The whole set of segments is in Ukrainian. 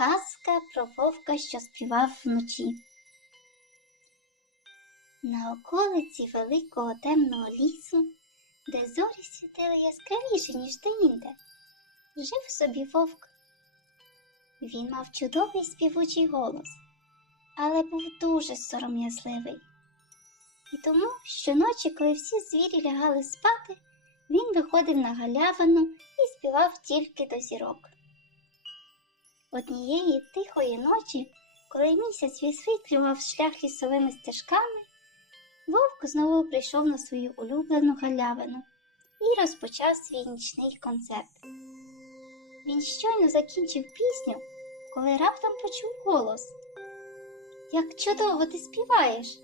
Казка про вовка, що співав вночі. На околиці великого темного лісу, де зорі світили яскравіше, ніж де-інде, жив собі вовк. Він мав чудовий співучий голос, але був дуже сором'язливий. І тому щоночі, коли всі звірі лягали спати, він виходив на галявину і співав тільки до зірок. Однієї тихої ночі, коли місяць висвітлював шлях лісовими стежками, вовк знову прийшов на свою улюблену галявину і розпочав свій нічний концерт. Він щойно закінчив пісню, коли раптом почув голос. Як чудово ти співаєш,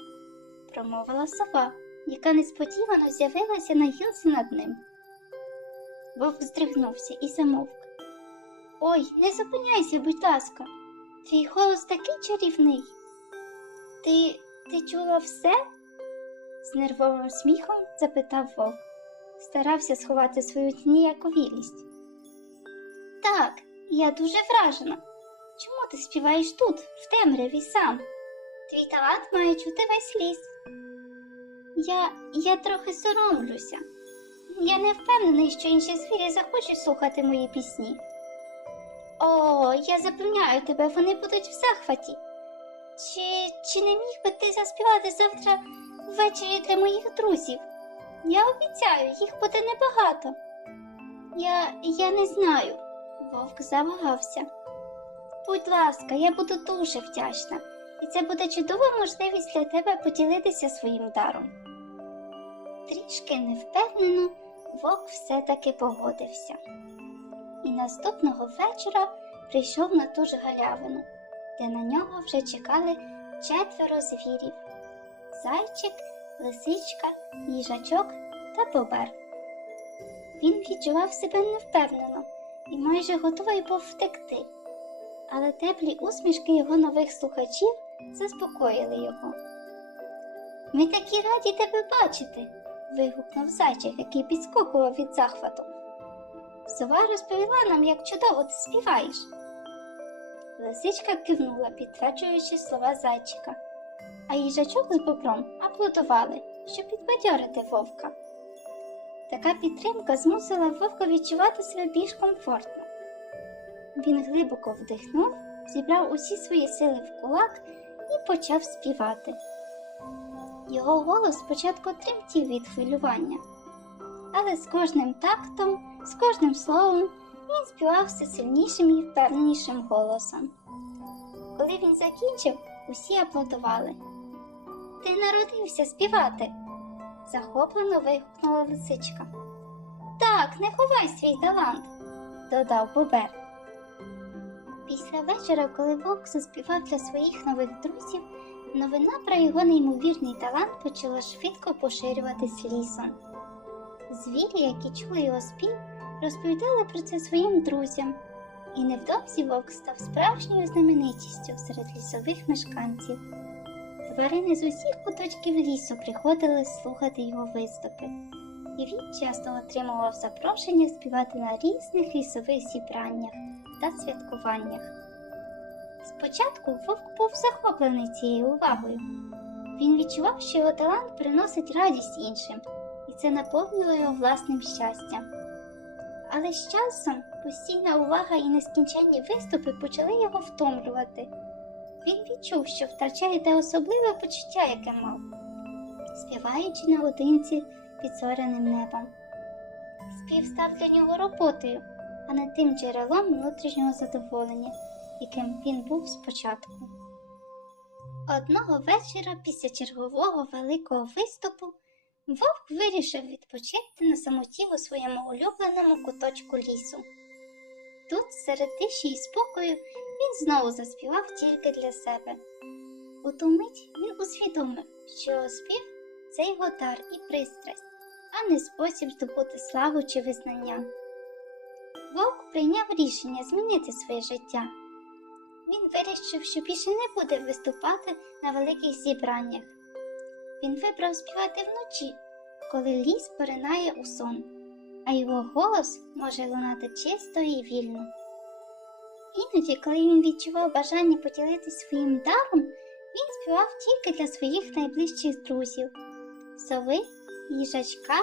промовила сова, яка несподівано з'явилася на гілці над ним. Вовк здригнувся і замовк. Ой, не зупиняйся, будь ласка. Твій голос такий чарівний. Ти ти чула все? з нервовим сміхом запитав вовк, старався сховати свою ніяковілість. Так, я дуже вражена. Чому ти співаєш тут, в темряві сам? Твій талант має чути весь ліс. Я, я трохи соромлюся. Я не впевнений, що інші звірі захочуть слухати мої пісні. О, я запевняю тебе, вони будуть в захваті. Чи, чи не міг би ти заспівати завтра ввечері для моїх друзів? Я обіцяю, їх буде небагато. Я, я не знаю, вовк завагався. Будь ласка, я буду дуже вдячна, і це буде чудова можливість для тебе поділитися своїм даром. Трішки невпевнено, вовк все-таки погодився і наступного вечора прийшов на ту ж галявину, де на нього вже чекали четверо звірів зайчик, лисичка, їжачок та бобер. Він відчував себе невпевнено і майже готовий був втекти, але теплі усмішки його нових слухачів заспокоїли його. Ми такі раді тебе бачити. вигукнув зайчик, який підскокував від захвату. Сова розповіла нам, як чудово ти співаєш. Лисичка кивнула, підтверджуючи слова зайчика, а їжачок з бобром аплодували, щоб підбадьорити вовка. Така підтримка змусила вовка відчувати себе більш комфортно. Він глибоко вдихнув, зібрав усі свої сили в кулак і почав співати. Його голос спочатку тремтів від хвилювання, але з кожним тактом з кожним словом він співав все сильнішим і впевненішим голосом. Коли він закінчив, усі аплодували. Ти народився співати, захоплено вигукнула лисичка. Так, не ховай свій талант, додав Бобер. Після вечора, коли вовк заспівав для своїх нових друзів, новина про його неймовірний талант почала швидко поширюватись лісом. Звірі, які чули його спів, розповідали про це своїм друзям, і невдовзі вовк став справжньою знаменитістю серед лісових мешканців. Тварини з усіх куточків лісу приходили слухати його виступи, і він часто отримував запрошення співати на різних лісових зібраннях та святкуваннях. Спочатку вовк був захоплений цією увагою. Він відчував, що його талант приносить радість іншим, це наповнило його власним щастям. Але з часом постійна увага і нескінченні виступи почали його втомлювати. Він відчув, що втрачає те особливе почуття, яке мав, співаючи наодинці під зоряним небом. Спів став для нього роботою, а не тим джерелом внутрішнього задоволення, яким він був спочатку. Одного вечора після чергового великого виступу Вовк вирішив відпочити на самоті у своєму улюбленому куточку лісу. Тут, серед тиші і спокою, він знову заспівав тільки для себе. У ту мить він усвідомив, що спів це його дар і пристрасть, а не спосіб здобути славу чи визнання. Вовк прийняв рішення змінити своє життя. Він вирішив, що більше не буде виступати на великих зібраннях. Він вибрав співати вночі, коли ліс поринає у сон, а його голос може лунати чисто і вільно. Іноді, коли він відчував бажання поділитися своїм даром, він співав тільки для своїх найближчих друзів сови, їжачка,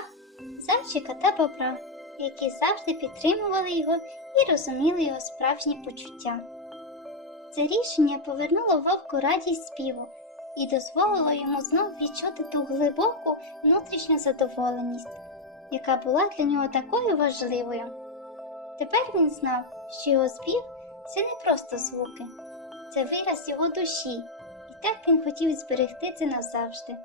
зайчика та бобра, які завжди підтримували його і розуміли його справжні почуття. Це рішення повернуло вовку радість співу і дозволило йому знов відчути ту глибоку внутрішню задоволеність, яка була для нього такою важливою. Тепер він знав, що його спів це не просто звуки, це вираз його душі, і так він хотів зберегти це назавжди.